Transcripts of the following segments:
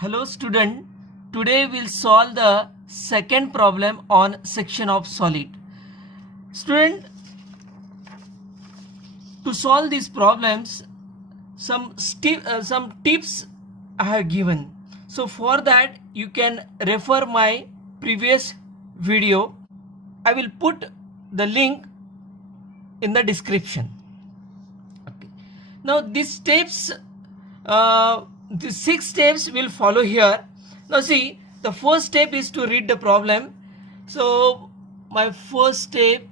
Hello student, today we'll solve the second problem on section of solid. Student, to solve these problems, some tips I have given. So for that you can refer my previous video. I will put the link in the description. Okay. Now these steps, the 6 steps will follow here. Now see, the first step is to read the problem. So my first step,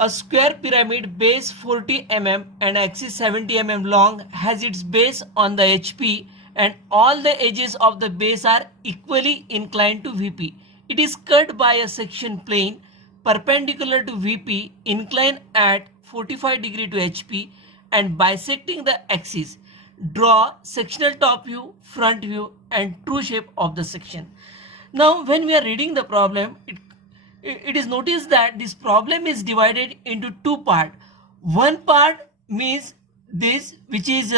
a square pyramid base 40 mm and axis 70 mm long has its base on the HP and all the edges of the base are equally inclined to VP. It is cut by a section plane perpendicular to VP, inclined at 45 degree to HP and bisecting the axis. Draw sectional top view, front view and true shape of the section. Now when we are reading the problem, it is noticed that this problem is divided into two parts. One part means this, which is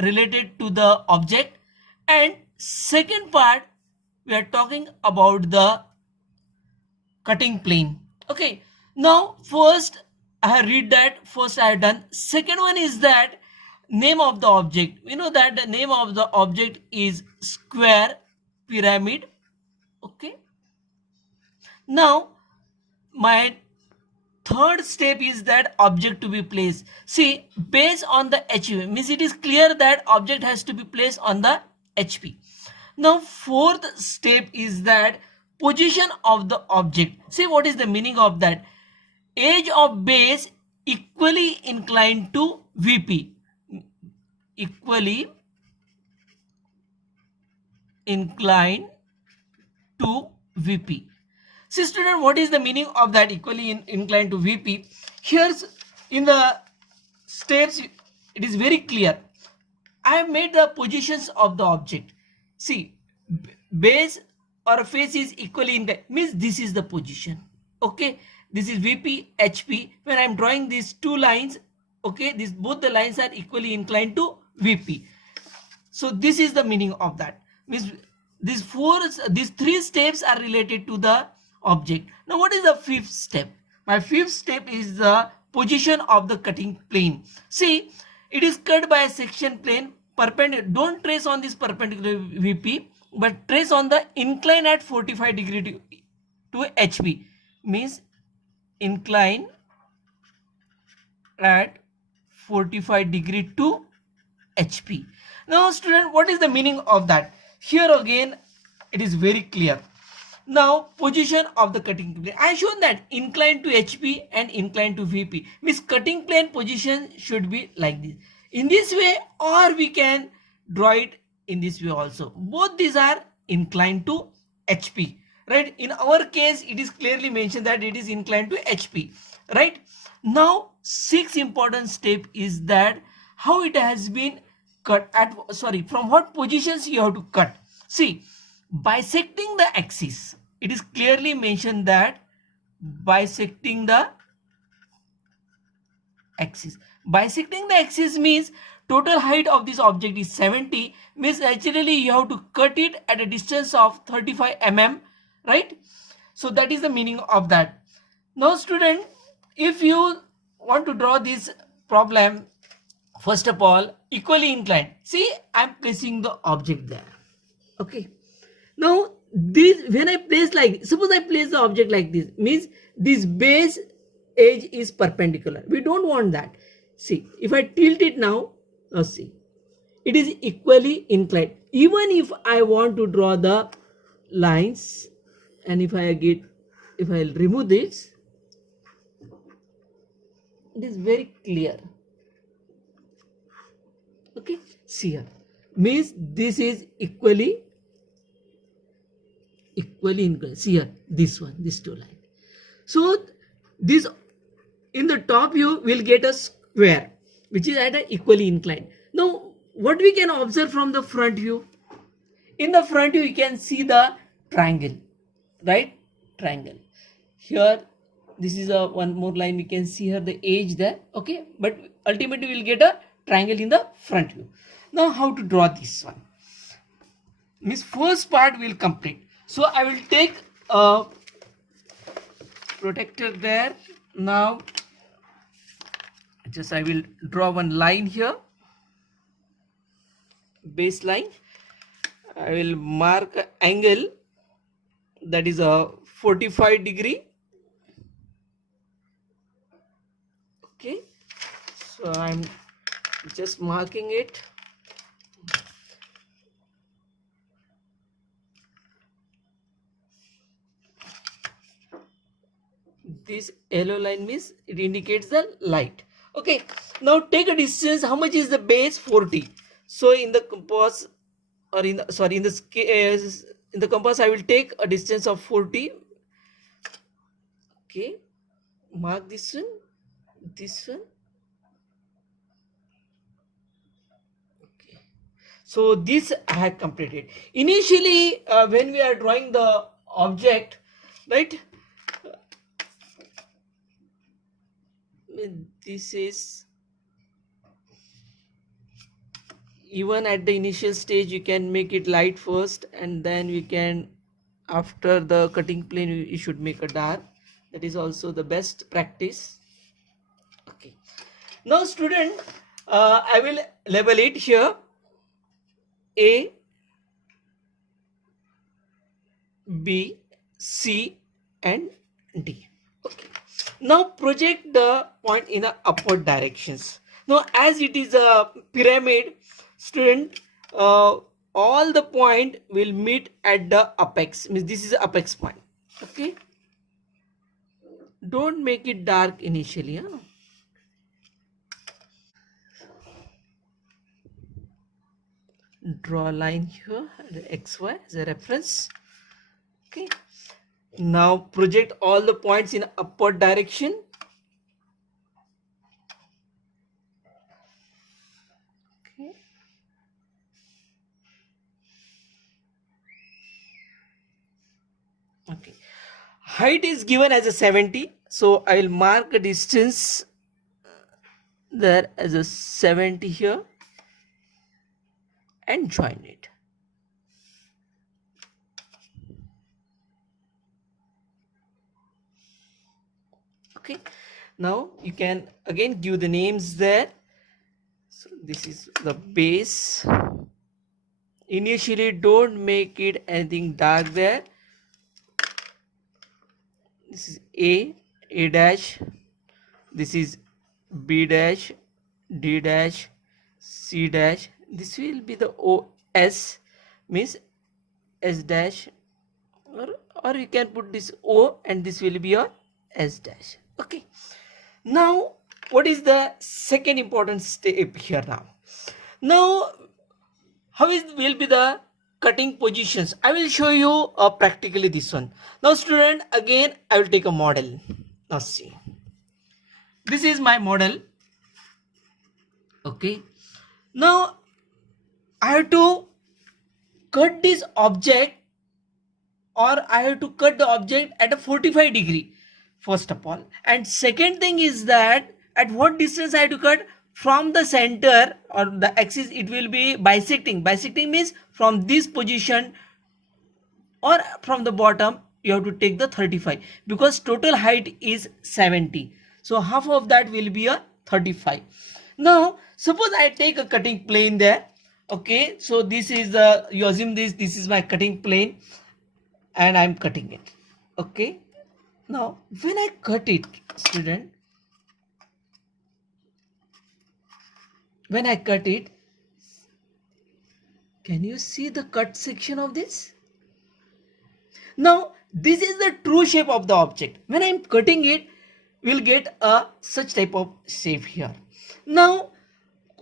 related to the object, and second part we are talking about the cutting plane. Okay, now first I have read that, first I have done. Second one is that name of the object. We know that the name of the object is square pyramid. Okay, now my third step is that object to be placed. See, based on the HP means it is clear that object has to be placed on the HP. Now fourth step is that position of the object. See, what is the meaning of that? Edge of base equally inclined to VP. Equally inclined to VP. See student, what is the meaning of that equally inclined to VP? Here's in the steps, it is very clear. I have made the positions of the object. See, base or face is equally inclined, means this is the position. Okay, this is VP, HP. When I am drawing these two lines, okay, both the lines are equally inclined to VP. So this is the meaning of that. Means these three steps are related to the object. Now what is the fifth step? My fifth step is the position of the cutting plane. See, it is cut by a section plane perpendicular. Don't trace on this perpendicular VP, but trace on the incline at 45 degree to HP. Means incline at 45 degree to HP. Now student, what is the meaning of that? Here again it is very clear. Now position of the cutting plane, I have shown that inclined to HP and inclined to VP, means cutting plane position should be like this, in this way, or we can draw it in this way also. Both these are inclined to HP, right? In our case it is clearly mentioned that it is inclined to HP, right? Now sixth important step is that how it has been cut at, from what positions you have to cut. See, bisecting the axis, it is clearly mentioned that bisecting the axis. Bisecting the axis means total height of this object is 70, means actually you have to cut it at a distance of 35 mm, right? So that is the meaning of that. Now student, if you want to draw this problem, first of all, equally inclined. See, I am placing the object there. Okay. Now, this when I place like, suppose I place the object like this, means this base edge is perpendicular. We don't want that. See, if I tilt it now, see, it is equally inclined. Even if I want to draw the lines, and if I remove this, it is very clear. Okay, see here, means this is equally inclined. See here, this one, these two lines. So this in the top view will get a square which is at an equally inclined. Now what we can observe from the front view? In the front view you can see the triangle, right? Triangle. Here this is a one more line, we can see here the edge there. Okay, but ultimately we will get a triangle in the front view. Now how to draw this one? Means first part will complete. So I will take a protector there. Now just I will draw one line here, baseline. I will mark an angle that is a 45 degree. Okay, so I'm just marking it. This yellow line means it indicates the light. Okay, now take a distance. How much is the base? 40. So in the compass, or in the, sorry, in the compass I will take a distance of 40. Okay, mark this one, this one. Okay, so this I have completed. Initially when we are drawing the object, right, this is, even at the initial stage you can make it light first, and then we can, after the cutting plane, you should make a dark. That is also the best practice. Okay, now student, I will label it here A, B, C and D. Okay, now project the point in the upward directions. Now as it is a pyramid, student, all the point will meet at the apex, means this is the apex point. Okay, don't make it dark initially, huh? Draw a line here, xy as a reference. Okay, now project all the points in upward direction. Okay, okay, height is given as a 70, so I will mark a distance there as a 70 here and join it. Okay, now you can again give the names there. So this is the base. Initially don't make it anything dark there. This is A dash, this is B dash, D dash, C dash. This will be the OS, means S dash, or you can put this O and this will be your S dash. Okay, now what is the second important step here? Now how will be the cutting positions? I will show you practically this one. Now student, again I will take a model. Now see, this is my model. Okay, now I have to cut this object, or I have to cut the object at a 45 degree first of all, and second thing is that at what distance I have to cut from the center or the axis. It will be bisecting. Bisecting means from this position or from the bottom you have to take the 35, because total height is 70, so half of that will be a 35. Now suppose I take a cutting plane there. Okay, so this is the, you assume this is my cutting plane and I'm cutting it. Okay, now when I cut it, student, when I cut it, can you see the cut section of this? Now this is the true shape of the object. When I am cutting it, we'll get a such type of shape here. Now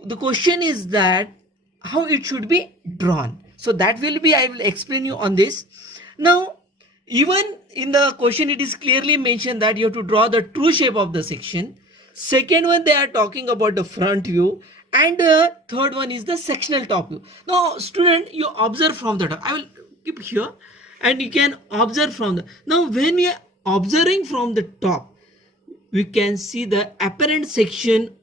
the question is that how it should be drawn. So that will be, I will explain you on this. Now even in the question it is clearly mentioned that you have to draw the true shape of the section. Second one, they are talking about the front view, and third one is the sectional top view. Now student, you observe from the top. I will keep here and you can observe from the, now when we are observing from the top, we can see the apparent section,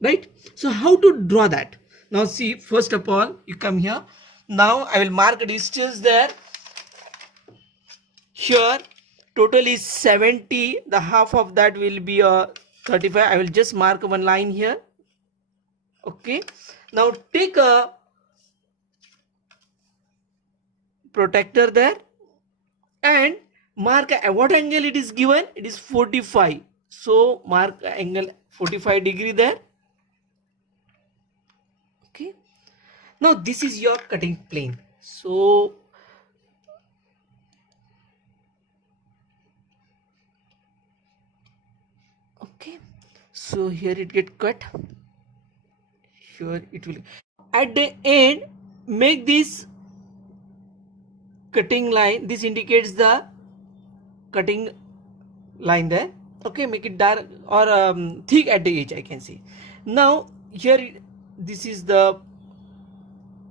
right? So how to draw that? Now see, first of all you come here. Now I will mark a distance there. Here total is 70, the half of that will be 35. I will just mark one line here. Okay, now take a protector there and mark what angle it is given. It is 45, so mark angle 45 degree there. Okay, now this is your cutting plane. So okay, so here it get cut, here it will at the end make this cutting line. This indicates the cutting line there. Okay, make it dark or thick at the edge, I can see. Now here this is the,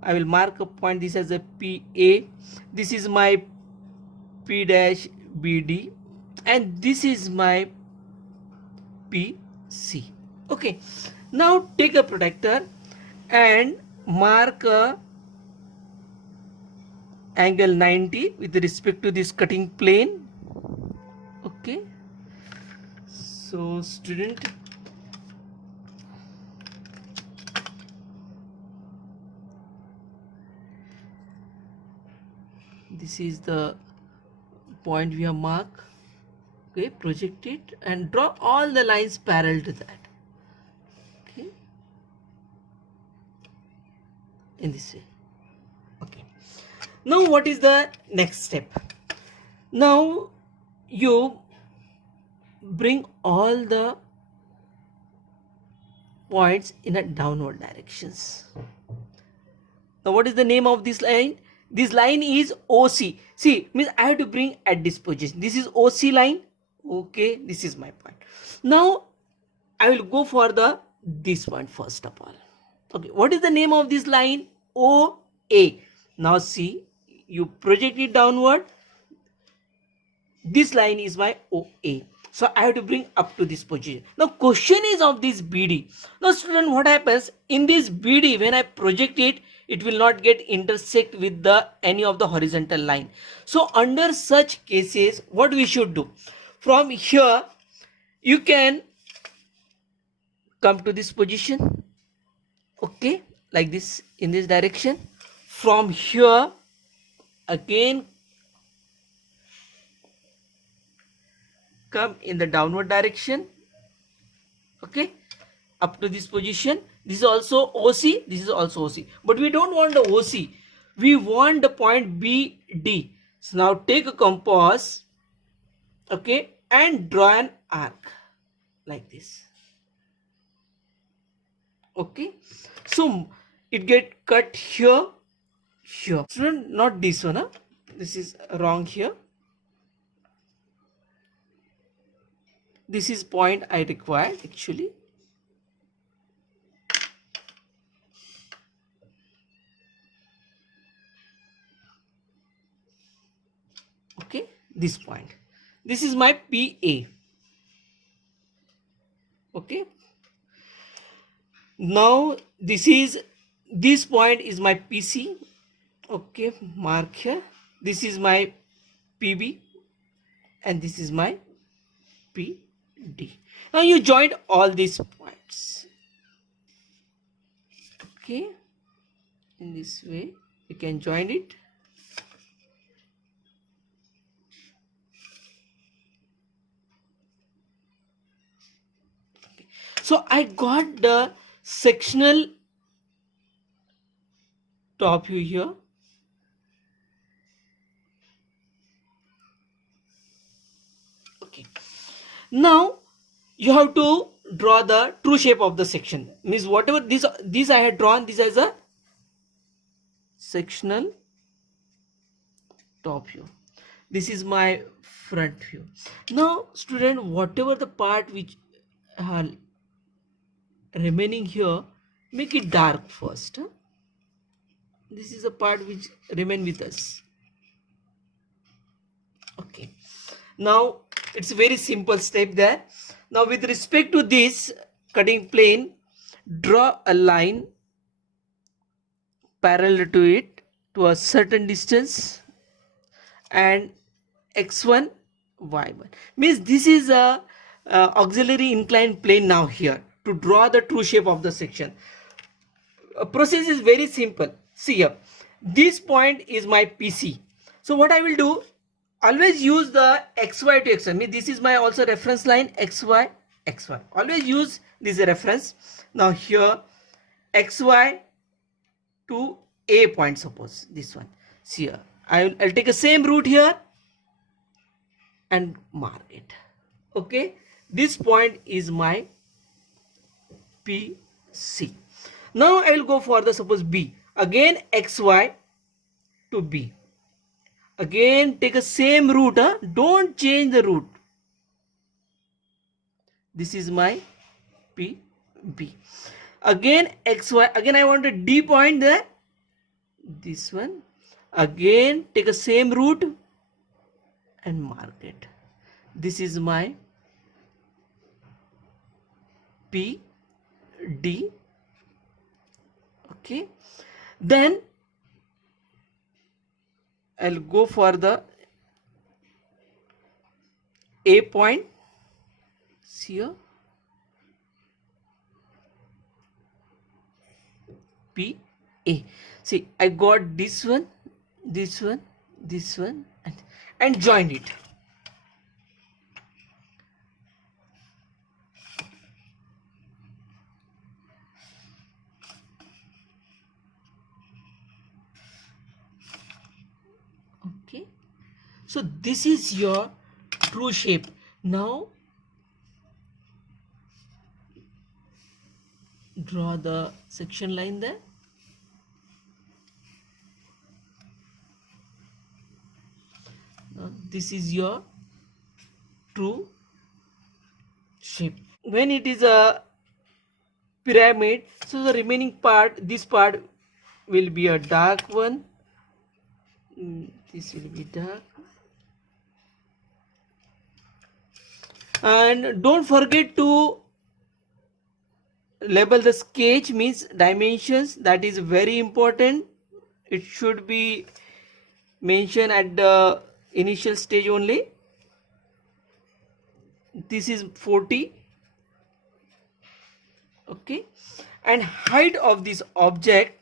I will mark a point this as a PA. This is my P dash BD and this is my PC. Okay, now take a protector and mark a angle 90 with respect to this cutting plane. Okay, so student, this is the point we have marked. Okay, project it and draw all the lines parallel to that. Okay, in this way. Okay, now what is the next step? Now you bring all the points in a downward directions. Now what is the name of this line? This line is OC. See, means I have to bring at this position. This is OC line. Okay, this is my point. Now I will go for the this point first of all. Okay, what is the name of this line? OA. Now see, you project it downward. This line is my OA. So I have to bring up to this position. Now question is of this BD. Now student, what happens in this BD when I project it, it will not get intersect with the any of the horizontal line. So under such cases, what we should do? From here, you can come to this position. Okay, like this in this direction. From here, again come in the downward direction. Okay, up to this position. This is also OC, this is also OC, but we don't want the OC, we want the point BD. So now take a compass, okay, and draw an arc like this. Okay, so it get cut here, here. Student, not this one, huh? This is wrong here. This is point I required actually. Okay, this point. This is my PA. Okay. Now this point is my PC. Okay, mark here. This is my PB and this is my PD. Now you joined all these points. Okay, in this way you can join it. Okay. So I got the sectional top view here. Okay, now you have to draw the true shape of the section. Means whatever this I had drawn, this as a sectional top view. This is my front view. Now student, whatever the part which are remaining here, make it dark first. Huh? This is a part which remain with us. Okay, now it's a very simple step there. Now with respect to this cutting plane, draw a line parallel to it. to a certain distance, and x1 y1 means this is a auxiliary inclined plane. Now here to draw the true shape of the section, process is very simple. See here, this point is my PC. So what I will do, always use the xy to xy. Means this is my also reference line, xy xy. Always use this reference. Now here xy to a point, suppose this one. See here, I'll take the same route here and mark it. Okay, this point is my PC. Now I will go for the, suppose B. Again xy to B. Again take the same route. Don't change the route. This is my PB. Again xy. Again I want a D point there. This one. Again take the same route and mark it. This is my PD. Okay, then I'll go for the A point. See here, P A. See, I got this one, this one, this one, and joined it. Okay, so this is your true shape. Now draw the section line there. Now this is your true shape. When it is a pyramid, so the remaining part, this part will be a dark one. This will be dark. And don't forget to label the sketch, means dimensions. That is very important. It should be mentioned at the initial stage only. This is 40. Okay, and height of this object,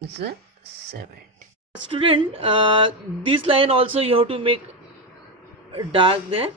is a 70. Student, this line also you have to make dark there.